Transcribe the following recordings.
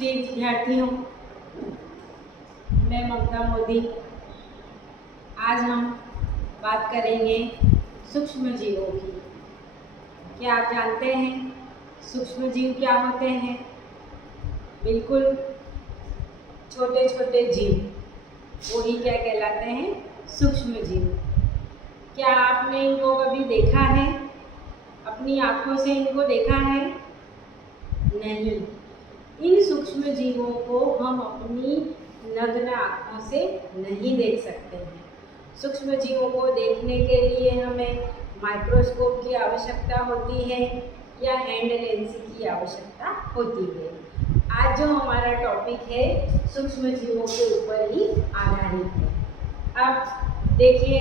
प्रिय विद्यार्थियों, मैं ममता मोदी। आज हम बात करेंगे सूक्ष्म जीवों की। क्या आप जानते हैं सूक्ष्म जीव क्या होते हैं? बिल्कुल छोटे छोटे जीव, वो ही क्या कहलाते हैं? सूक्ष्म जीव। क्या आपने इनको कभी देखा है? अपनी आँखों से इनको देखा है? नहीं। इन सूक्ष्म जीवों को हम अपनी नग्न आँखों से नहीं देख सकते हैं। सूक्ष्म जीवों को देखने के लिए हमें माइक्रोस्कोप की आवश्यकता होती है या हैंड लेंस की आवश्यकता होती है। आज जो हमारा टॉपिक है सूक्ष्म जीवों के ऊपर ही आधारित है। अब देखिए,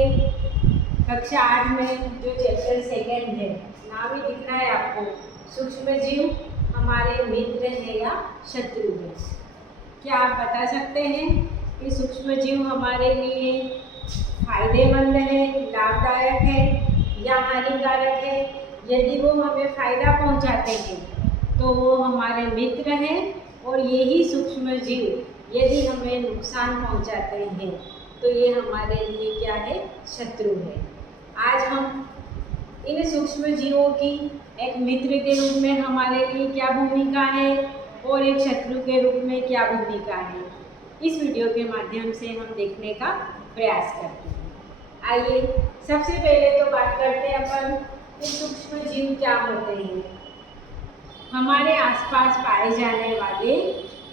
कक्षा 8 में जो चैप्टर 2 है, नाम ही दिख रहा है आपको, सूक्ष्म जीव हमारे मित्र हैं या शत्रु हैं। क्या आप बता सकते हैं कि सूक्ष्म जीव हमारे लिए फायदेमंद है, लाभदायक है या हानिकारक है? यदि वो हमें फायदा पहुंचाते हैं तो वो हमारे मित्र हैं, और यही सूक्ष्म जीव यदि हमें नुकसान पहुंचाते हैं तो ये हमारे लिए क्या है? शत्रु है। आज हम इन सूक्ष्म जीवों की एक मित्र के रूप में हमारे लिए क्या भूमिका है और एक शत्रु के रूप में क्या भूमिका है, इस वीडियो के माध्यम से हम देखने का प्रयास करते हैं। आइए सबसे पहले तो बात करते हैं अपन कि सूक्ष्म जीव क्या होते हैं। हमारे आसपास पाए जाने वाले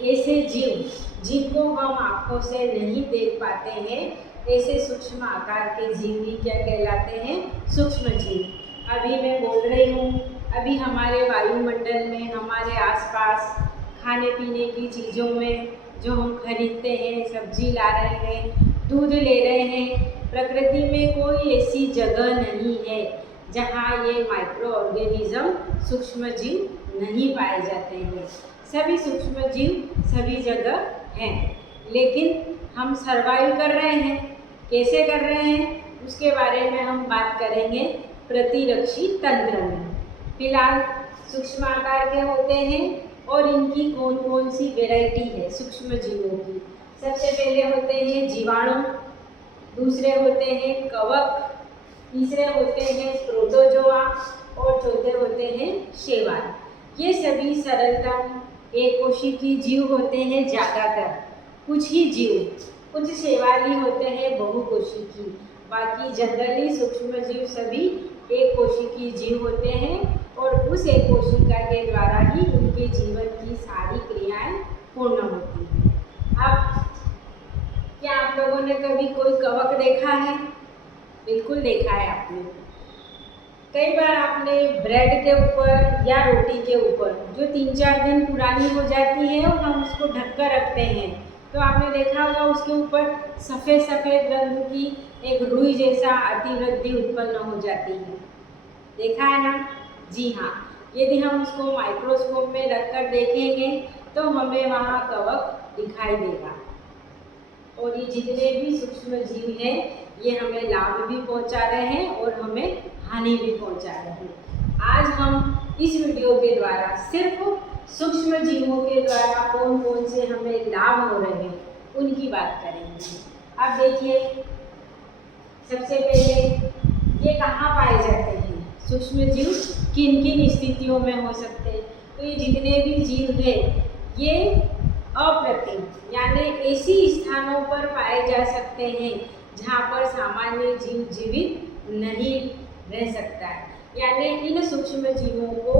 ऐसे जीव जिनको हम आँखों से नहीं देख पाते हैं, ऐसे सूक्ष्म आकार के जीव ही क्या कहलाते हैं? सूक्ष्म जीव। अभी मैं बोल रही हूँ, अभी हमारे वायुमंडल में, हमारे आसपास खाने पीने की चीज़ों में जो हम खरीदते हैं, सब्जी ला रहे हैं, दूध ले रहे हैं, प्रकृति में कोई ऐसी जगह नहीं है जहाँ ये माइक्रो ऑर्गेनिज्म सूक्ष्म जीव नहीं पाए जाते हैं। सभी सूक्ष्म जीव सभी जगह हैं, लेकिन हम सर्वाइव कर रहे हैं। कैसे कर रहे हैं उसके बारे में हम बात करेंगे प्रतिरक्षी तंत्र में। फिलहाल सूक्ष्म आकार के होते हैं और इनकी कौन कौन सी वैरायटी है सूक्ष्म जीवों की। सबसे पहले होते हैं जीवाणु, दूसरे होते हैं कवक, तीसरे होते हैं प्रोटोजोआ और चौथे होते हैं शैवाल। ये सभी सरलतम एक कोशिकीय जीव होते हैं ज़्यादातर। कुछ ही जीव, कुछ शैवाली होते हैं बहुकोशिकीय, बाकी जनरली सूक्ष्म जीव सभी एक कोशिकीय जीव होते हैं और उस एक कोशिका के द्वारा ही उनके जीवन की सारी क्रियाएं पूर्ण होती हैं। अब क्या आप लोगों ने कभी कोई कवक देखा है? बिल्कुल देखा है आपने। कई बार आपने ब्रेड के ऊपर या रोटी के ऊपर जो 3-4 दिन पुरानी हो जाती है और हम उसको ढक कर रखते हैं, तो आपने देखा होगा उसके ऊपर सफ़ेद सफ़ेद रंग की एक रुई जैसा अतिवृद्धि उत्पन्न हो जाती है। देखा है ना? जी हाँ। यदि हम उसको माइक्रोस्कोप में रखकर देखेंगे तो हमें वहाँ कवक दिखाई देगा। और ये जितने भी सूक्ष्म जीव हैं ये हमें लाभ भी पहुँचा रहे हैं और हमें हानि भी पहुँचा रहे हैं। आज हम इस वीडियो के द्वारा सिर्फ सूक्ष्म जीवों के द्वारा कौन कौन से हमें लाभ हो रहे हैं उनकी बात करेंगे। अब देखिए, सबसे पहले ये कहाँ पाए जाते हैं? सूक्ष्म जीव किन किन स्थितियों में हो सकते हैं? तो ये जितने भी जीव हैं ये अप्रतिम यानी ऐसी स्थानों पर पाए जा सकते हैं जहाँ पर सामान्य जीव जीवित नहीं रह सकता है। यानी इन सूक्ष्म जीवों को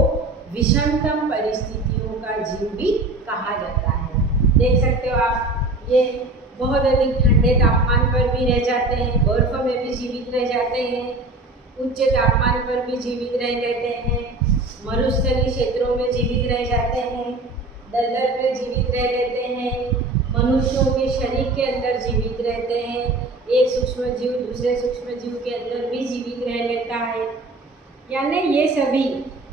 विषमतम परिस्थितियों का जीव भी कहा जाता है। देख सकते हो आप, ये बहुत अधिक ठंडे तापमान पर भी रह जाते हैं, बर्फ में भी जीवित रह जाते हैं, उच्च तापमान पर भी जीवित रह लेते हैं, मरुस्थलीय क्षेत्रों में जीवित रह जाते हैं, दलदल में जीवित रह लेते हैं, मनुष्यों के शरीर के अंदर जीवित रहते हैं, एक सूक्ष्म जीव दूसरे सूक्ष्म जीव के अंदर भी जीवित रह लेता है। यानी ये सभी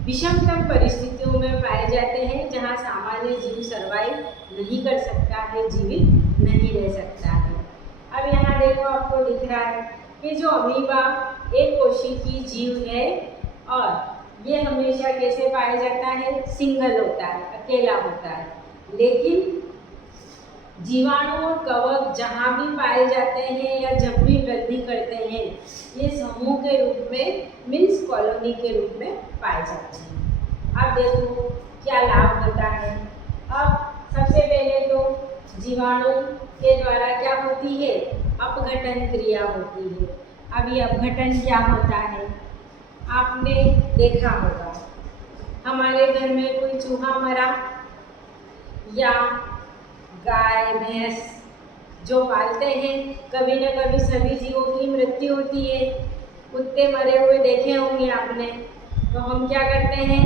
विषमतम परिस्थितियों में पाए जाते हैं जहाँ सामान्य जीव सर्वाइव नहीं कर सकता है, जीवित नहीं रह सकता है। अब यहाँ देखो, आपको दिख रहा है कि जो अमीबा एक कोशिकीय जीव है और ये हमेशा कैसे पाया जाता है? सिंगल होता है, अकेला होता है। लेकिन जीवाणु और कवक जहाँ भी पाए जाते हैं या जब भी वृद्धि करते हैं, ये समूह के रूप में मीन्स कॉलोनी के रूप में पाए जाते हैं। अब देखो क्या लाभ होता है। अब सबसे पहले तो जीवाणु के द्वारा क्या होती है, अपघटन क्रिया होती है। अब ये अपघटन क्या होता है, आपने देखा होगा, हमारे घर में कोई चूहा मरा या गाय भैंस जो पालते हैं, कभी न कभी सभी जीवों की मृत्यु होती है। कुत्ते मरे हुए देखे होंगे आपने, तो हम क्या करते हैं,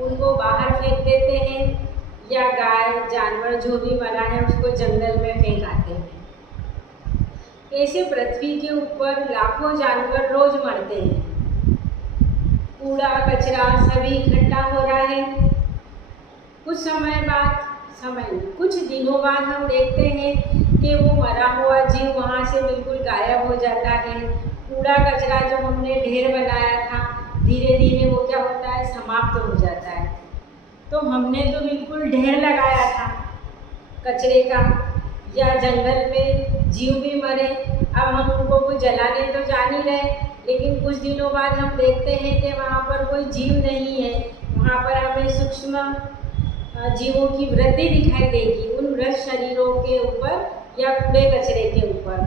उनको बाहर फेंक देते हैं, या गाय जानवर जो भी मरा है उसको जंगल में फेंक आते हैं। ऐसे पृथ्वी के ऊपर लाखों जानवर रोज मरते हैं। कूड़ा कचरा सभी इकट्ठा हो रहा है। कुछ दिनों बाद हम देखते हैं कि वो मरा हुआ जीव वहाँ से बिल्कुल गायब हो जाता है। कूड़ा कचरा जो हमने ढेर बनाया था, धीरे धीरे वो क्या होता है, समाप्त हो जाता है। तो हमने तो बिल्कुल ढेर लगाया था कचरे का, या जंगल में जीव भी मरे, अब हम उनको कोई जलाने तो जा नहीं रहे, लेकिन कुछ दिनों बाद हम देखते हैं कि वहाँ पर कोई जीव नहीं है। वहाँ पर हमें सूक्ष्म जीवों की वृद्धि दिखाई देगी उन मृत शरीरों के ऊपर या कूड़े कचरे के ऊपर,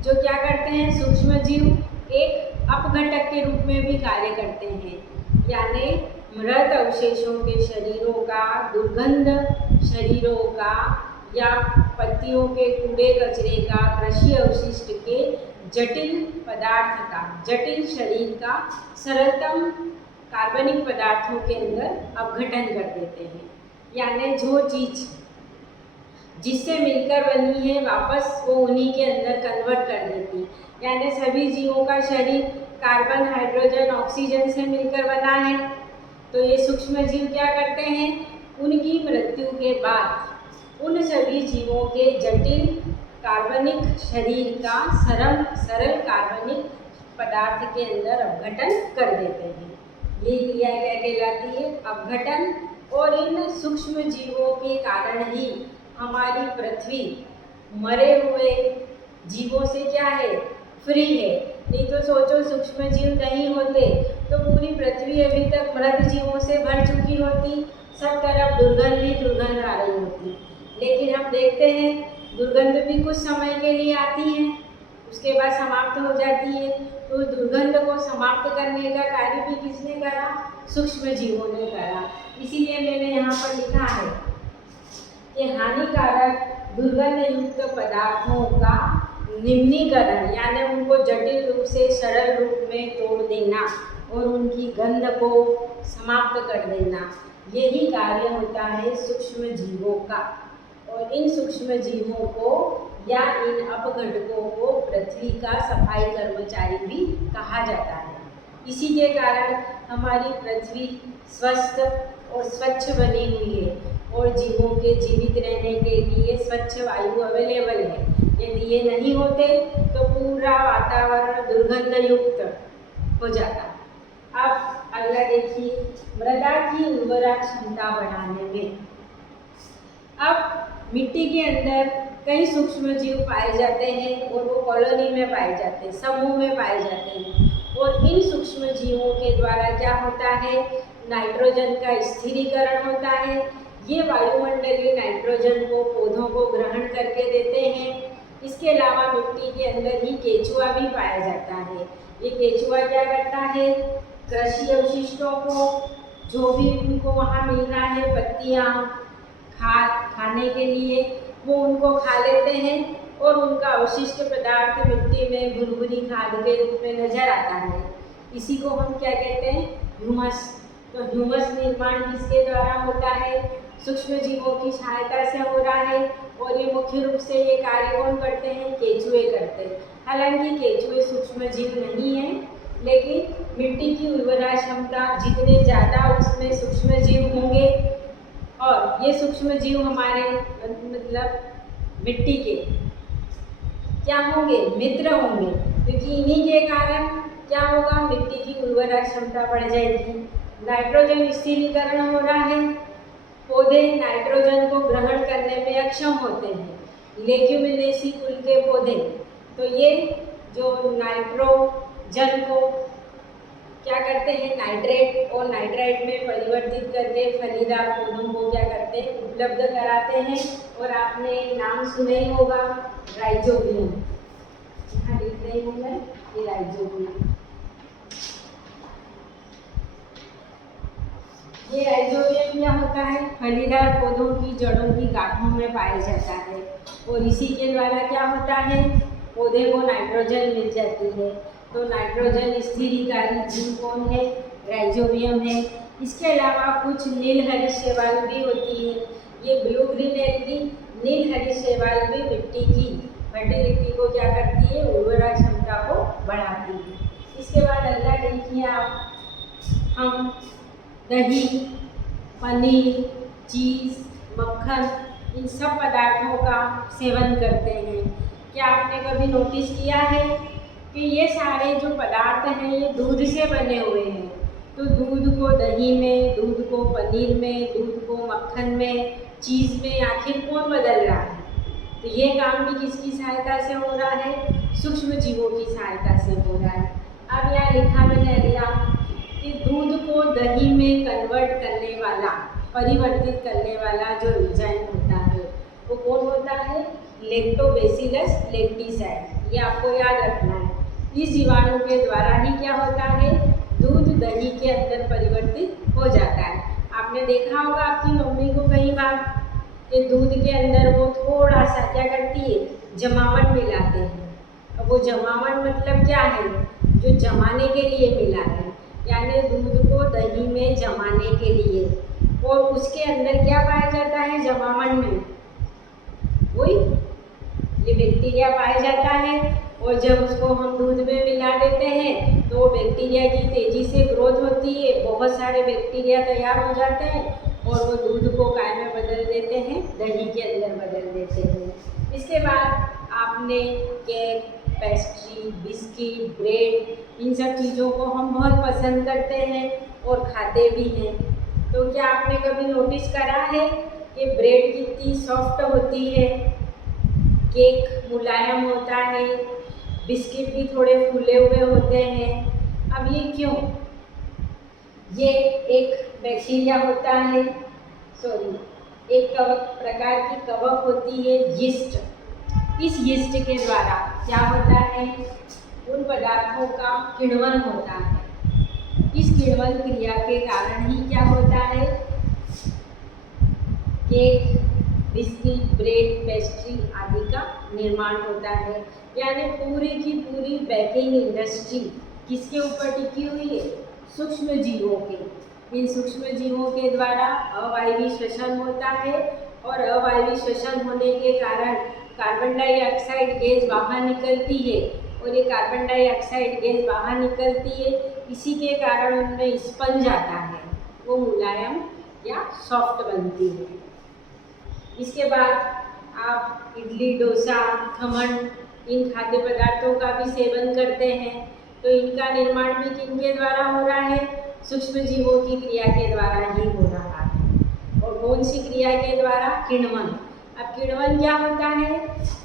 जो क्या करते हैं, सूक्ष्म जीव एक अपघटक के रूप में भी कार्य करते हैं। यानी मृत अवशेषों के शरीरों का, दुर्गंध शरीरों का, या पत्तियों के कूड़े कचरे का, कृषि अवशिष्ट के जटिल पदार्थ का, जटिल शरीर का सरलतम कार्बनिक पदार्थों के अंदर अपघटन कर देते हैं। यानी जो चीज़ जिससे मिलकर बनी है वापस वो उन्हीं के अंदर कन्वर्ट कर देती। यानी सभी जीवों का शरीर कार्बन, हाइड्रोजन, ऑक्सीजन से मिलकर बना है। तो ये सूक्ष्म जीव क्या करते हैं, उनकी मृत्यु के बाद उन सभी जीवों के जटिल कार्बनिक शरीर का सरल कार्बनिक पदार्थ के अंदर अपघटन कर देते हैं। ये क्रिया क्या कहलाती है, अपघटन। और इन सूक्ष्म जीवों के कारण ही हमारी पृथ्वी मरे हुए जीवों से क्या है, फ्री है। नहीं तो सोचो, सूक्ष्म जीव नहीं होते तो पूरी पृथ्वी अभी तक मृत जीवों से भर चुकी होती, सब तरफ दुर्गंध ही दुर्गंध आ रही होती। लेकिन हम देखते हैं दुर्गंध भी कुछ समय के लिए आती है, उसके बाद समाप्त हो जाती है। तो दुर्गंध को समाप्त करने का कार्य भी किसने करा, सूक्ष्म जीवों ने करा। इसीलिए मैंने यहाँ पर लिखा है कि हानिकारक दुर्गंध युक्त पदार्थों का निम्नीकरण, यानी उनको जटिल रूप से सरल रूप में तोड़ देना और उनकी गंध को समाप्त कर देना, यही कार्य होता है सूक्ष्म जीवों का। और इन सूक्ष्म जीवों को या इन अपघटकों को पृथ्वी का सफाई कर्मचारी भी कहा जाता है। इसी के कारण हमारी पृथ्वी स्वस्थ और स्वच्छ बनी हुई है और जीवों के जीवित रहने के लिए स्वच्छ वायु अवेलेबल है। यदि ये नहीं होते तो पूरा वातावरण दुर्गंध युक्त हो जाता। अब अगला देखिए, मृदा की उर्वरा क्षमता बढ़ाने में। अब मिट्टी के अंदर कई सूक्ष्म जीव पाए जाते हैं और वो कॉलोनी में पाए जाते हैं, समूह में पाए जाते हैं। और इन सूक्ष्म जीवों के द्वारा क्या होता है, नाइट्रोजन का स्थिरीकरण होता है। ये वायुमंडलीय नाइट्रोजन को पौधों को ग्रहण करके देते हैं। इसके अलावा मिट्टी के अंदर ही केचुआ भी पाया जाता है। ये केचुआ क्या करता है, कृषि अवशिष्टों को, जो भी उनको वहाँ मिल रहा है, पत्तियाँ, खाद खाने के लिए, वो उनको खा लेते हैं और उनका अवशिष्ट पदार्थ मिट्टी में भुरभुरी खाद के रूप में नजर आता है। इसी को हम क्या कहते हैं, ह्यूमस। तो ह्यूमस निर्माण किसके द्वारा होता है, सूक्ष्म जीवों की सहायता से हो रहा है। और ये मुख्य रूप से ये कार्य कौन करते हैं, केचुए करते हैं। हालांकि केचुए सूक्ष्म जीव नहीं है, लेकिन मिट्टी की उर्वरा क्षमता जितने ज़्यादा उसमें सूक्ष्म जीव होंगे, और ये सूक्ष्म जीव हमारे मतलब मिट्टी के क्या होंगे, मित्र होंगे, क्योंकि इन्हीं के कारण क्या होगा, मिट्टी की उर्वरा क्षमता बढ़ जाएगी। नाइट्रोजन स्थिरीकरण हो रहा है पौधे नाइट्रोजन को ग्रहण करने में अक्षम होते हैं। लेग्यूमिनेसी कुल के पौधे, तो ये जो नाइट्रोजन को क्या करते हैं, नाइट्रेट और नाइट्राइट में परिवर्तित करके फलीदार पौधों को क्या करते हैं, उपलब्ध कराते हैं। और आपने नाम सुना ही होगा, राइजोबियम। यहाँ लिख रही हूँ मैं, ये राइजोबियम। ये राइजोबियम क्या होता है, फलीदार पौधों की जड़ों की गांठों में पाया जाता है और इसी के द्वारा क्या होता है, पौधे को नाइट्रोजन मिल जाती है। तो नाइट्रोजन स्थिरीकारी जीव कौन है, राइजोबियम है। इसके अलावा कुछ नील हरी शैवाल भी होती है। ये ब्लू ग्रीन एल्गी नील हरी शैवाल भी मिट्टी की फर्टिलिटी को क्या करती है, उर्वरा क्षमता को बढ़ाती है। इसके बाद अगला देखिए आप, हम दही, पनीर, चीज़, मक्खन, इन सब पदार्थों का सेवन करते हैं। क्या आपने कभी नोटिस किया है कि ये सारे जो पदार्थ हैं ये दूध से बने हुए हैं। तो दूध को दही में, दूध को पनीर में, दूध को मक्खन में, चीज़ में आखिर कौन बदल रहा है? तो ये काम भी किसकी सहायता से हो रहा है, सूक्ष्म जीवों की सहायता से हो रहा है। अब यहाँ लिखा मैंने अगला कि दूध को दही में कन्वर्ट करने वाला, परिवर्तित करने वाला जो एंजाइम होता है वो कौन होता है, लैक्टोबैसिलस लैक्टिसाइड। ये आपको याद रखना है। इस जीवाणु के द्वारा ही क्या होता है, दूध दही के अंदर परिवर्तित हो जाता है। आपने देखा होगा आपकी मम्मी को कई बार कि दूध के अंदर वो थोड़ा सा क्या करती है, जमावन मिलाते हैं। अब वो जमावन मतलब क्या है, जो जमाने के लिए मिला है, यानी दूध को दही में जमाने के लिए। और उसके अंदर क्या पाया जाता है जमावन में, वही ये बैक्टीरिया पाया जाता है। और जब उसको हम दूध में मिला देते हैं तो बैक्टीरिया की तेज़ी से ग्रोथ होती है, बहुत सारे बैक्टीरिया तैयार हो जाते हैं और वो दूध को काय में बदल देते हैं, दही के अंदर बदल देते हैं। इसके बाद आपने केक, पेस्ट्री, बिस्किट, ब्रेड, इन सब चीज़ों को हम बहुत पसंद करते हैं और खाते भी हैं। तो क्या आपने कभी नोटिस करा है कि ब्रेड कितनी सॉफ्ट होती है, केक मुलायम होता है, बिस्किट भी थोड़े फूले हुए होते हैं। अब ये क्यों, ये एक बैक्टीरिया होता है, एक कवक प्रकार की कवक होती है, यीस्ट। इस यीस्ट के द्वारा क्या होता है, उन पदार्थों का किण्वन होता है। इस किण्वन क्रिया के कारण ही क्या होता है, केक, बिस्किट, ब्रेड, पेस्ट्री आदि का निर्माण होता है। यानी पूरी की पूरी बेकिंग इंडस्ट्री किसके ऊपर टिकी हुई है, सूक्ष्म जीवों के। इन सूक्ष्म जीवों के द्वारा अवायवीय श्वसन होता है और अवायवीय श्वसन होने के कारण कार्बन डाइऑक्साइड गैस बाहर निकलती है और ये कार्बन डाइऑक्साइड गैस बाहर निकलती है, इसी के कारण उनमें स्पंज आता है, वो मुलायम या सॉफ्ट बनती है। इसके बाद आप इडली, डोसा, खमन, इन खाद्य पदार्थों का भी सेवन करते हैं। तो इनका निर्माण भी किनके द्वारा हो रहा है, सूक्ष्म जीवों की क्रिया के द्वारा ही हो रहा है। और कौन सी क्रिया के द्वारा, किण्वन। अब किण्वन क्या होता है,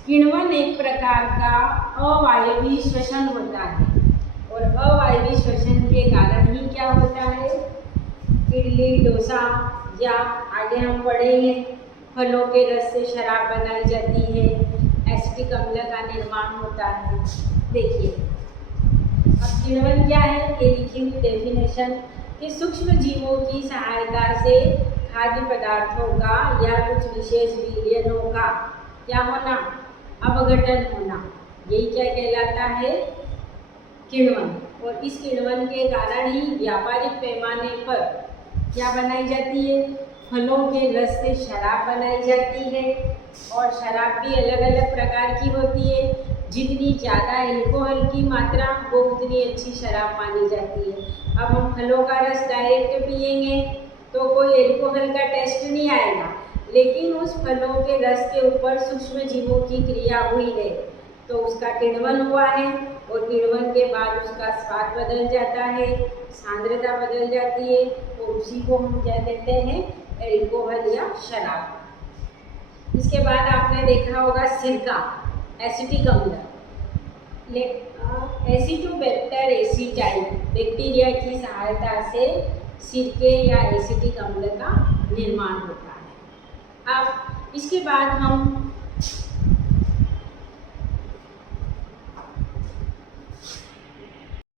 किण्वन एक प्रकार का अवायवीय श्वसन होता है और अवायवीय श्वसन के कारण ही क्या होता है, इडली, डोसा या आगे हम पढ़ेंगे फलों के रस से शराब बनाई जाती है, एसिटिक अम्ल का निर्माण होता है। देखिए अब किण्वन क्या है, ये लिखी हुई डेफिनेशन कि सूक्ष्म जीवों की सहायता से खाद्य पदार्थों का या कुछ विशेष विलयनों का क्या होना, अपघटन होना, यही क्या कहलाता है, किण्वन। और इस किण्वन के कारण ही व्यापारिक पैमाने पर क्या बनाई जाती है, फलों के रस से शराब बनाई जाती है। और शराब भी अलग अलग प्रकार की होती है, जितनी ज़्यादा एल्कोहल की मात्रा वो उतनी अच्छी शराब मानी जाती है। अब हम फलों का रस डायरेक्ट पिएंगे तो कोई एल्कोहल का टेस्ट नहीं आएगा, लेकिन उस फलों के रस के ऊपर सूक्ष्म जीवों की क्रिया हुई है तो उसका किण्वन हुआ है और किण्वन के बाद उसका स्वाद बदल जाता है, सांद्रता बदल जाती है, तो उसी को हम क्या कहते हैं, एल्कोहल या शराब। इसके बाद आपने देखा होगा सिरका, एसिटिक अम्ल। एसिटोबैक्टर एसीटाइल बैक्टीरिया की सहायता से सिरके या एसिटिक अम्ल का निर्माण होता है। अब इसके बाद हम